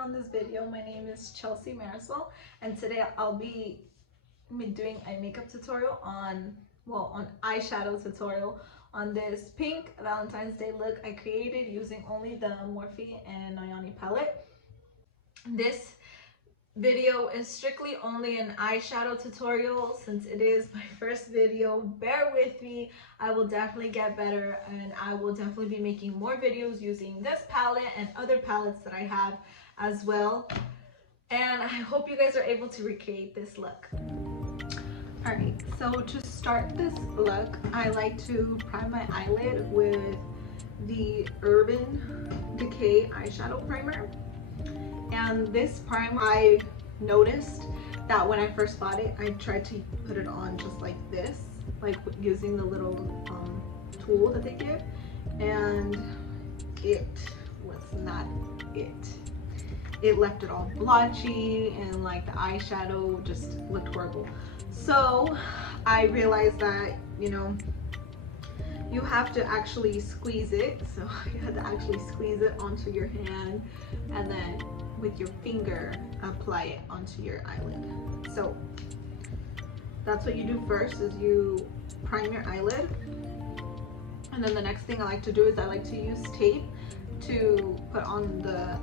on this video. My name is Chelsea Marisol, and today I'll be doing a makeup tutorial on eyeshadow tutorial on this pink Valentine's Day look I created using only the Morphe and Nyane palette. This video is strictly only an eyeshadow tutorial since it is my first video. Bear with me, I will definitely get better, and I will definitely be making more videos using this palette and other palettes that I have as well, and I hope you guys are able to recreate this look. Alright, so to start this look, I like to prime my eyelid with the Urban Decay eyeshadow primer. And this primer, I noticed that when I first bought it, I tried to put it on just like this, like using the little tool that they give, and it was not it. It left it all blotchy, and like the eyeshadow just looked horrible. So I realized that, you know, you have to actually squeeze it. So you had to actually squeeze it onto your hand, and then with your finger apply it onto your eyelid. So that's what you do first, is you prime your eyelid, and then the next thing I like to do is I like to use tape to put on the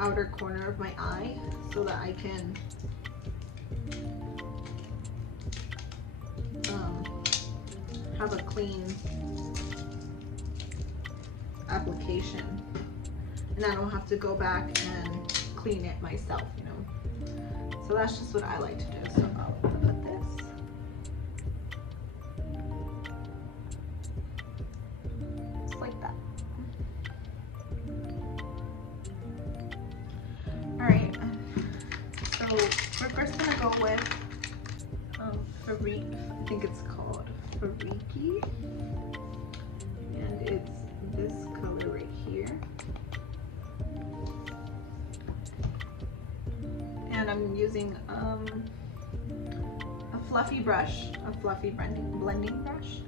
outer corner of my eye so that I can have a clean application, and I don't have to go back and clean it myself, you know. So that's just what I like to do. So I'll put this. Just like that. Alright, so we're first gonna go with I think it's called Fairytale, and it's this color right here. And I'm using a fluffy brush, a fluffy blending brush,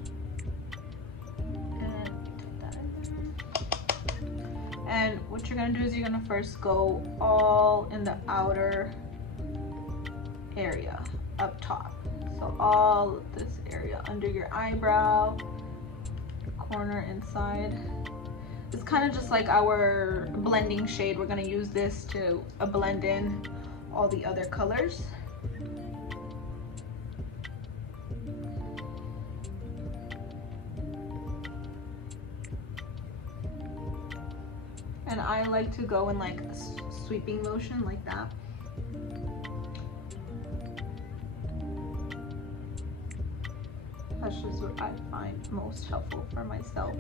and put that in there. And what you're gonna do is you're gonna first go all in the outer area up top. So all of this area under your eyebrow, corner inside. It's kind of just like our blending shade. We're gonna use this to blend in all the other colors. And I like to go in like a sweeping motion like that. That's just what I find most helpful for myself.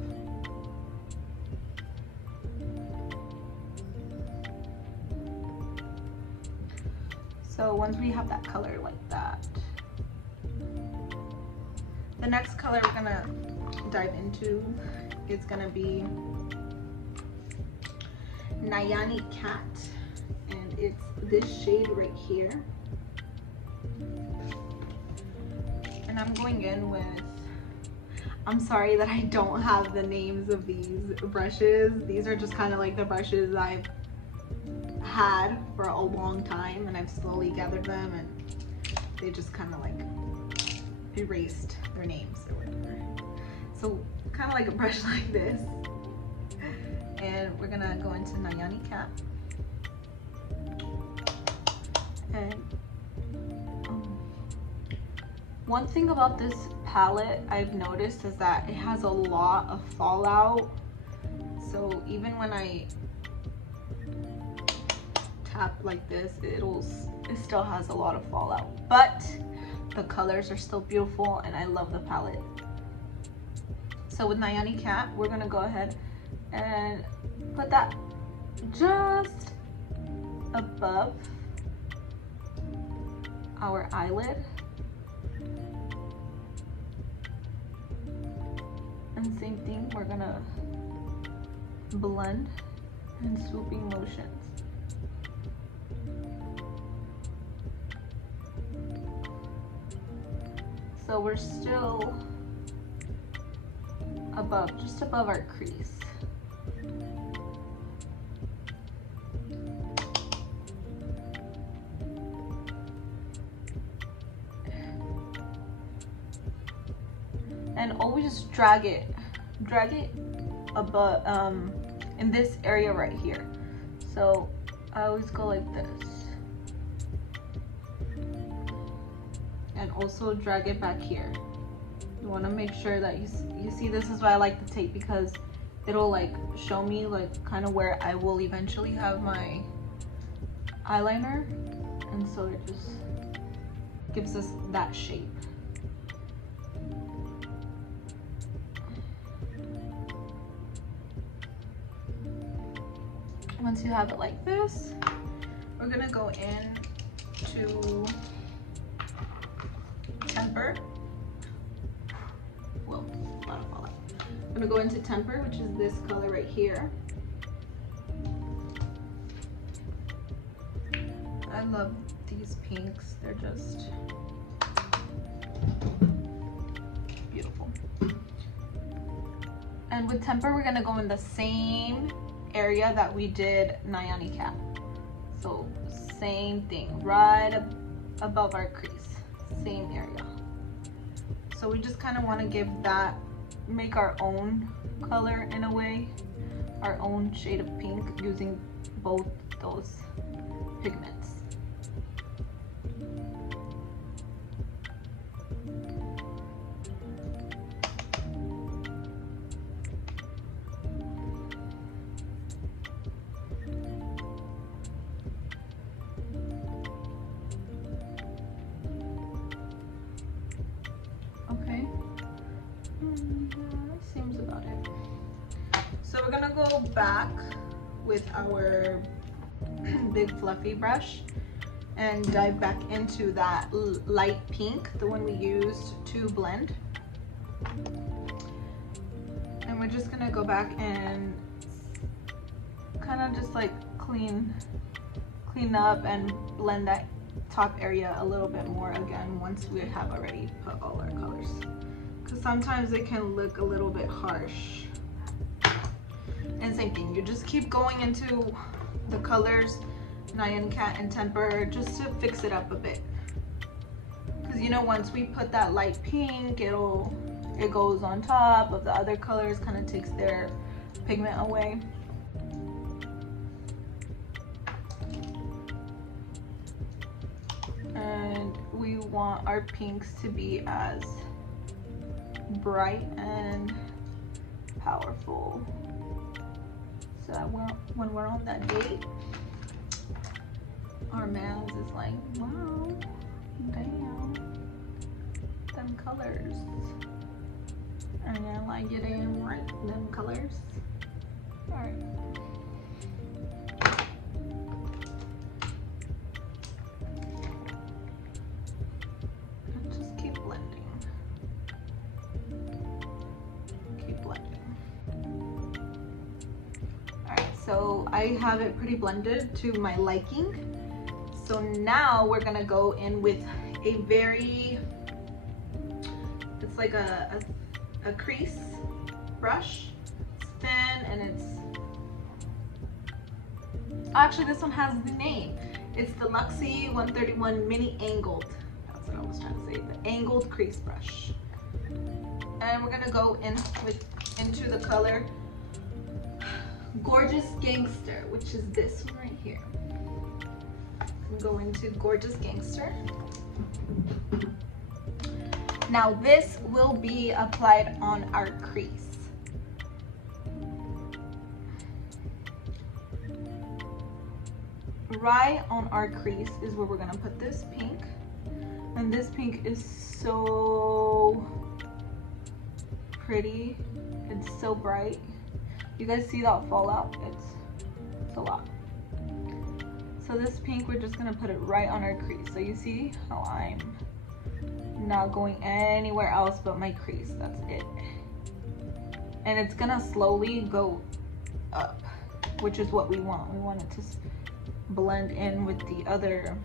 So once we have that color like that, the next color we're gonna dive into is gonna be Nyane Cat, and it's this shade right here. And I'm going in with, I'm sorry that I don't have the names of these brushes. These are just kind of like the brushes I've had for a long time, and I've slowly gathered them, and they just kind of like erased their names or whatever. So kind of like a brush like this. And we're gonna go into Nyane Cat. And one thing about this palette I've noticed is that it has a lot of fallout. So even when I tap like this, it still has a lot of fallout. But the colors are still beautiful, and I love the palette. So with Nyane Cat, we're gonna go ahead and put that just above our eyelid. And same thing, we're gonna blend in swooping motions. So we're still above, just above our crease. just drag it above, in this area right here. So I always go like this. And also drag it back here. You want to make sure that you see, this is why I like the tape, because it'll like show me like kind of where I will eventually have my eyeliner, and so it just gives us that shape. Once you have it like this, we're gonna go in to temper. Whoa, a lot of fallout. I'm gonna go into temper, which is this color right here. I love these pinks. They're just beautiful. And with temper, we're gonna go in the same area that we did Nyane Cat. So same thing, right above our crease, same area. So we just kind of want to give that, make our own color in a way, our own shade of pink using both those pigments. Seems about it. So we're gonna go back with our big fluffy brush and dive back into that light pink, the one we used to blend. And we're just gonna go back and kind of just like clean up and blend that top area a little bit more again once we have already put all our colors. Because sometimes it can look a little bit harsh. And same thing, you just keep going into the colors, Nyane Cat and Temper, just to fix it up a bit. Because you know, once we put that light pink, it goes on top of the other colors, kind of takes their pigment away. And we want our pinks to be as bright and powerful, so that when we're on that date, our man's is like, wow, damn, them colors. And I like it in right, them colors. All right. So I have it pretty blended to my liking. So now we're gonna go in with a very, it's like a crease brush. It's thin and it's, actually this one has the name. It's the Luxie 131 Mini Angled. That's what I was trying to say, the angled crease brush. And we're gonna go in into the color Gorgeous Gangster, which is this one right here. We'll go into Gorgeous Gangster. Now this will be applied on our crease. Right on our crease is where we're gonna put this pink. And this pink is so pretty. It's so bright. You guys see that fallout? It's a lot. So this pink, we're just gonna put it right on our crease. So you see how I'm not going anywhere else but my crease. That's it. And it's gonna slowly go up, which is what we want. We want it to blend in with the other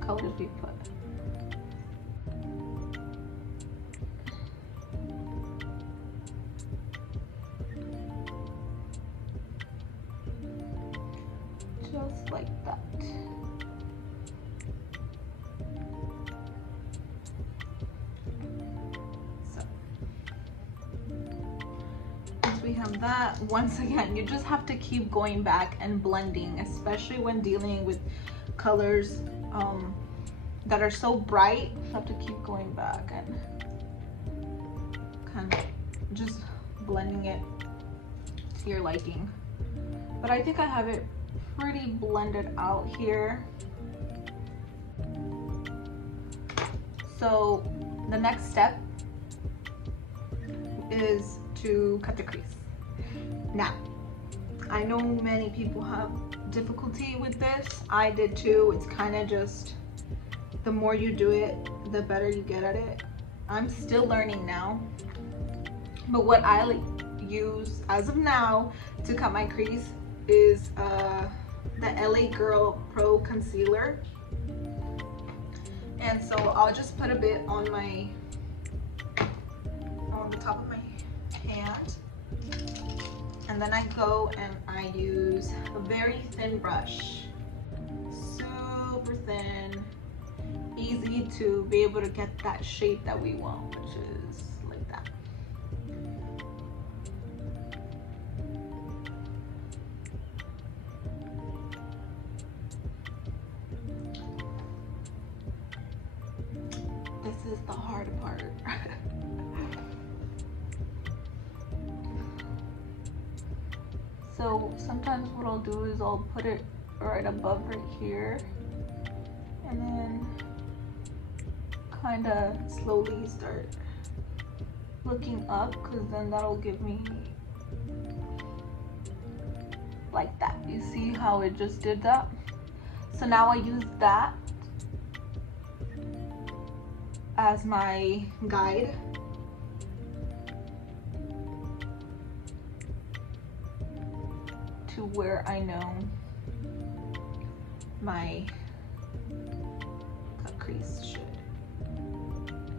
colors we put. Just like that. So we have that. Once again, you just have to keep going back and blending, especially when dealing with colors that are so bright. You have to keep going back and kind of just blending it to your liking. But I think I have it pretty blended out here. So the next step is to cut the crease. Now, I know many people have difficulty with this. I did too. It's kind of just, the more you do it, the better you get at it. I'm still learning now. But what I use as of now to cut my crease is the L.A Girl Pro Concealer. And so I'll just put a bit on the top of my hand, and then I go and I use a very thin brush, super thin, easy to be able to get that shape that we want, which is like that. This is the hard part. So sometimes what I'll do is I'll put it right above right here, and then kind of slowly start looking up, because then that'll give me like that. You see how it just did that? So now I use that as my guide. To where I know my cut crease should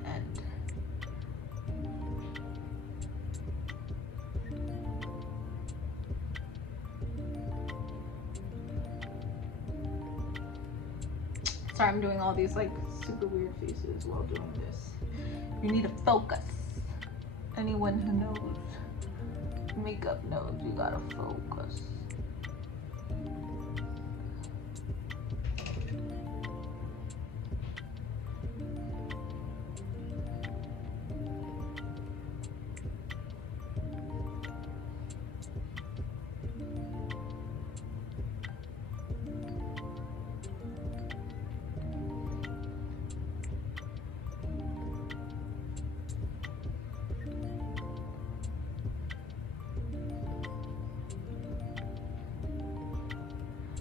end. Sorry, I'm doing all these like super weird faces while doing this. You need to focus. Anyone who knows makeup knows you gotta focus.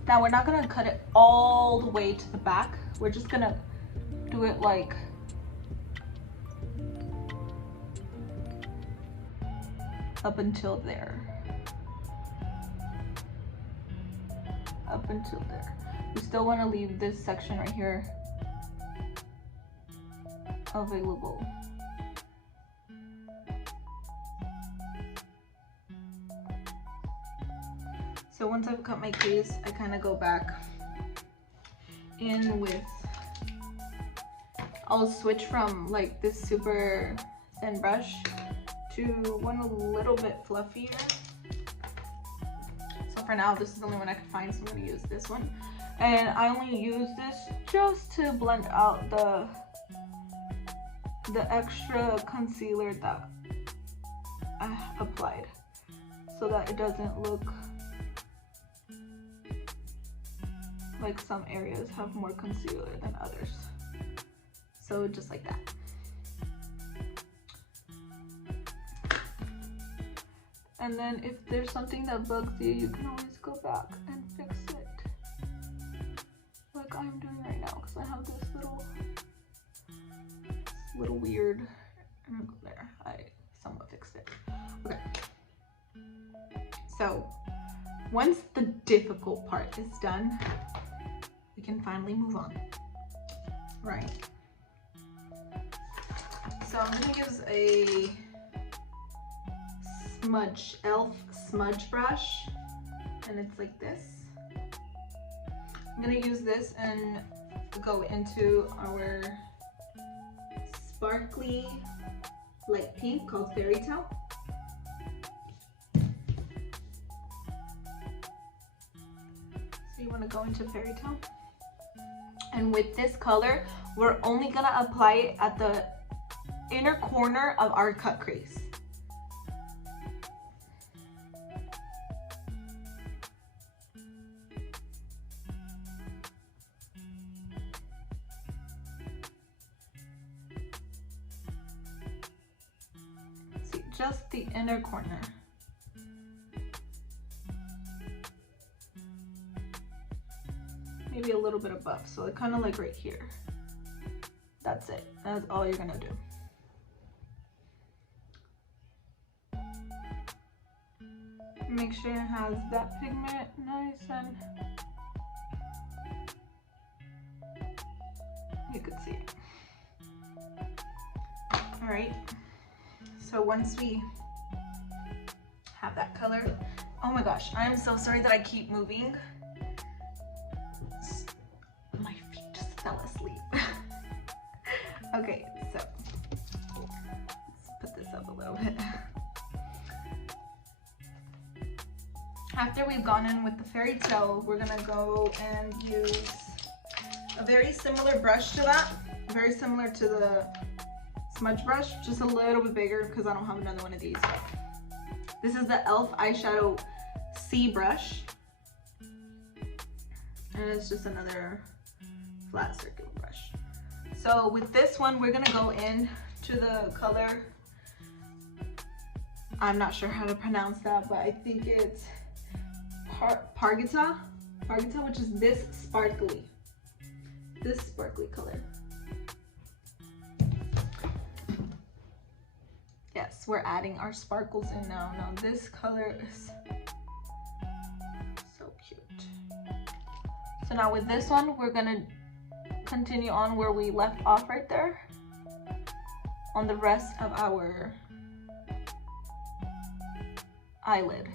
Now we're not gonna cut it all the way to the back. We're just gonna do it like up until there. Up until there. We still wanna leave this section right here available. So once I've cut my crease, I kind of go back in with, I'll switch from like this super thin brush to one a little bit fluffier. So for now, this is the only one I could find, so I'm gonna use this one. And I only use this just to blend out the extra concealer that I applied, so that it doesn't look like some areas have more concealer than others. So just like that. And then if there's something that bugs you, you can always go back and fix it. Like I'm doing right now, because I have this little weird, and there, I somewhat fixed it. Okay. So once the difficult part is done, we can finally move on, right? So I'm gonna use a e.l.f. smudge brush, and it's like this. I'm gonna use this and go into our sparkly light pink called Fairytale. gonna go into Fairytale. And with this color, we're only gonna apply it at the inner corner of our cut crease. See, just the inner corner. Maybe a little bit above, so like kind of like right here. That's it. That's all you're gonna do. Make sure it has that pigment nice and you can see it. All right. So once we have that color, oh my gosh, I am so sorry that I keep moving. My feet just fell asleep. Okay, so let's put this up a little bit. After we've gone in with the Fairytale, we're gonna go and use a very similar brush to that, very similar to the smudge brush, just a little bit bigger because I don't have another one of these. This is the e.l.f. Eyeshadow C brush, and it's just another flat circular brush. So with this one, we're gonna go in to the color, I'm not sure how to pronounce that, but I think it's Pompadour, which is this sparkly color. Yes, we're adding our sparkles in now. Now this color is so cute. So now with this one, we're gonna continue on where we left off right there on the rest of our eyelid.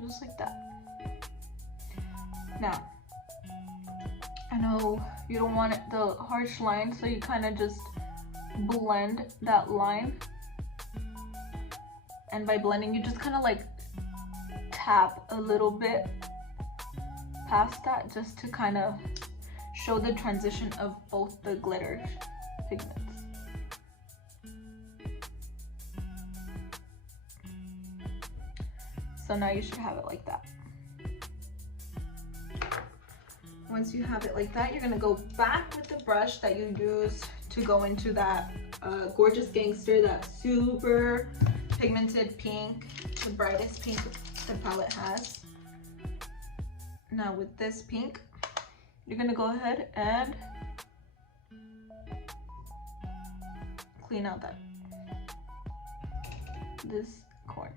Just like that. Now, I know you don't want the harsh line, so you kind of just blend that line. And by blending, you just kind of like tap a little bit past that just to kind of show the transition of both the glitter pigments. So now you should have it like that. Once you have it like that, you're gonna go back with the brush that you used to go into that Gorgeous Gangster, that super pigmented pink, the brightest pink the palette has. Now with this pink, you're gonna go ahead and clean out this corner.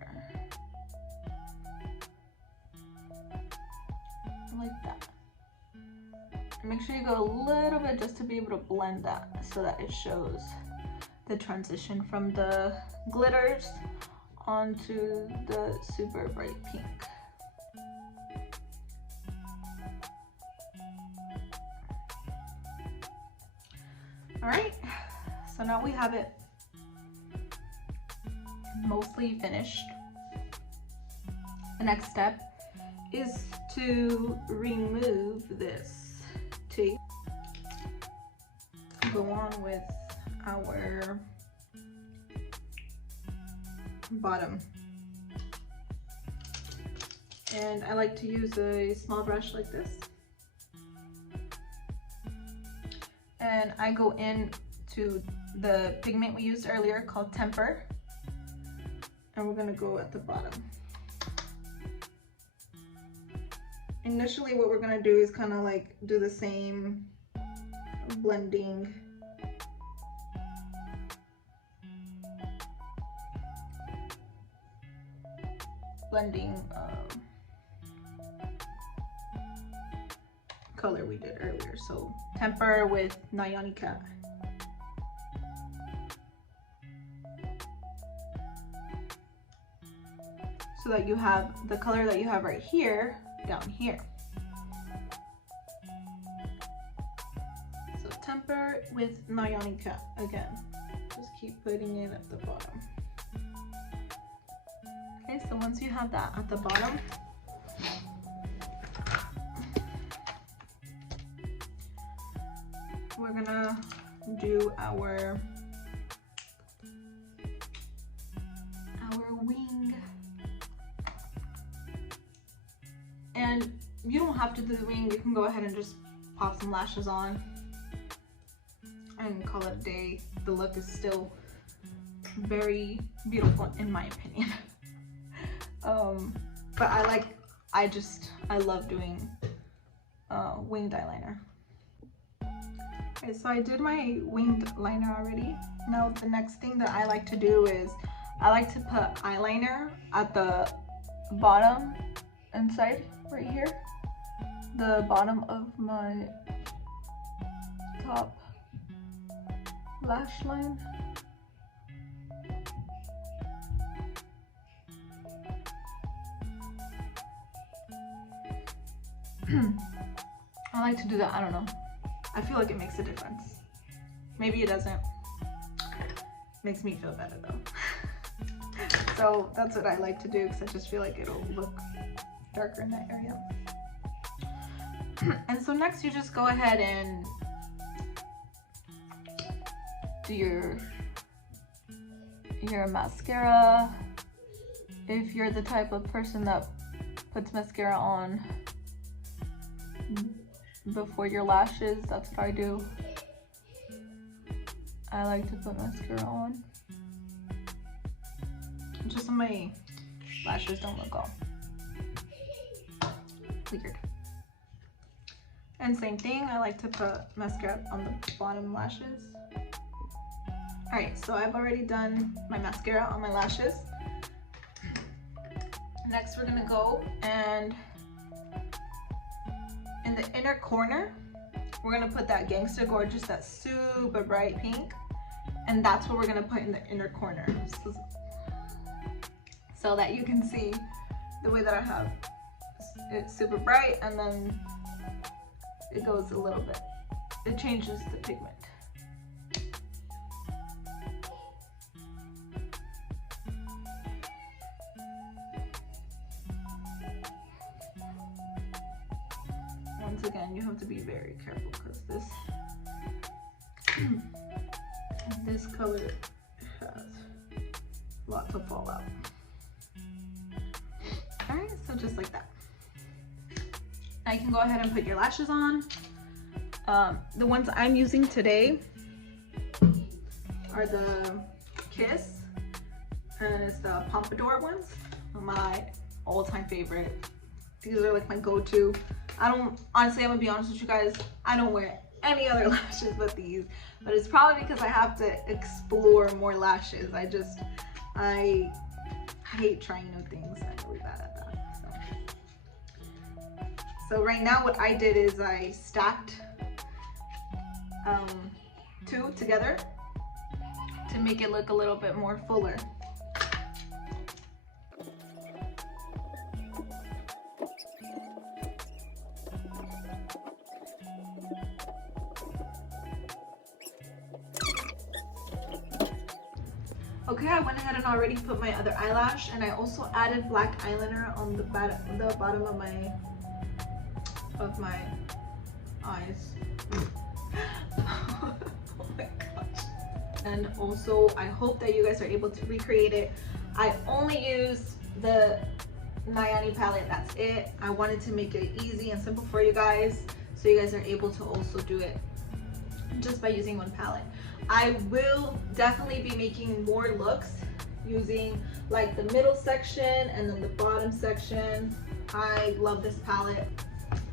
Like that. And make sure you go a little bit just to be able to blend that so that it shows the transition from the glitters onto the super bright pink. All right, so now we have it mostly finished. The next step is to remove this tape. Go on with our bottom. And I like to use a small brush like this. And I go in to the pigment we used earlier called Temper. And we're gonna go at the bottom. Initially what we're gonna do is kind of like do the same blending color we did earlier. So Temper with Nyane. So that you have the color that you have right here down here. So Temper with Nyane again. Just keep putting it at the bottom. Okay, so once you have that at the bottom, we're gonna do our wing. And you don't have to do the wing, you can go ahead and just pop some lashes on and call it a day. The look is still very beautiful in my opinion. But I love doing winged eyeliner. Okay, so I did my winged liner already. Now the next thing that I like to do is I like to put eyeliner at the bottom inside right here, the bottom of my top lash line. I like to do that, I don't know. I feel like it makes a difference. Maybe it doesn't. Makes me feel better though. So that's what I like to do because I just feel like it'll look darker in that area. And so next you just go ahead and do your mascara. If you're the type of person that puts mascara on before your lashes, that's what I do. I like to put mascara on just so my lashes don't look all weird. And same thing, I like to put mascara on the bottom lashes. Alright, so I've already done my mascara on my lashes. Next we're gonna go and in the inner corner, we're gonna put that Gangsta Gorgeous, that super bright pink. And that's what we're gonna put in the inner corner. So that you can see the way that I have it's super bright and then it goes a little bit, it changes the pigment. Once again, you have to be very careful because this color has lots of fallout. Alright, so just like that. Now you can go ahead and put your lashes on. The ones I'm using today are the Kiss, and it's the Pompadour ones. My all-time favorite. These are like my go-to. Honestly, I'm gonna be honest with you guys, I don't wear any other lashes but these. But it's probably because I have to explore more lashes. I hate trying new things. I'm really bad at that. So right now what I did is I stacked two together to make it look a little bit more fuller. Okay, I went ahead and already put my other eyelash, and I also added black eyeliner on the bottom of my eyes. Oh my gosh. And also, I hope that you guys are able to recreate it. I only used the Nyane palette, that's it. I wanted to make it easy and simple for you guys, so you guys are able to also do it just by using one palette. I will definitely be making more looks using like the middle section and then the bottom section. I love this palette.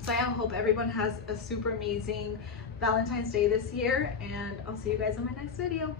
So I hope everyone has a super amazing Valentine's Day this year, and I'll see you guys in my next video.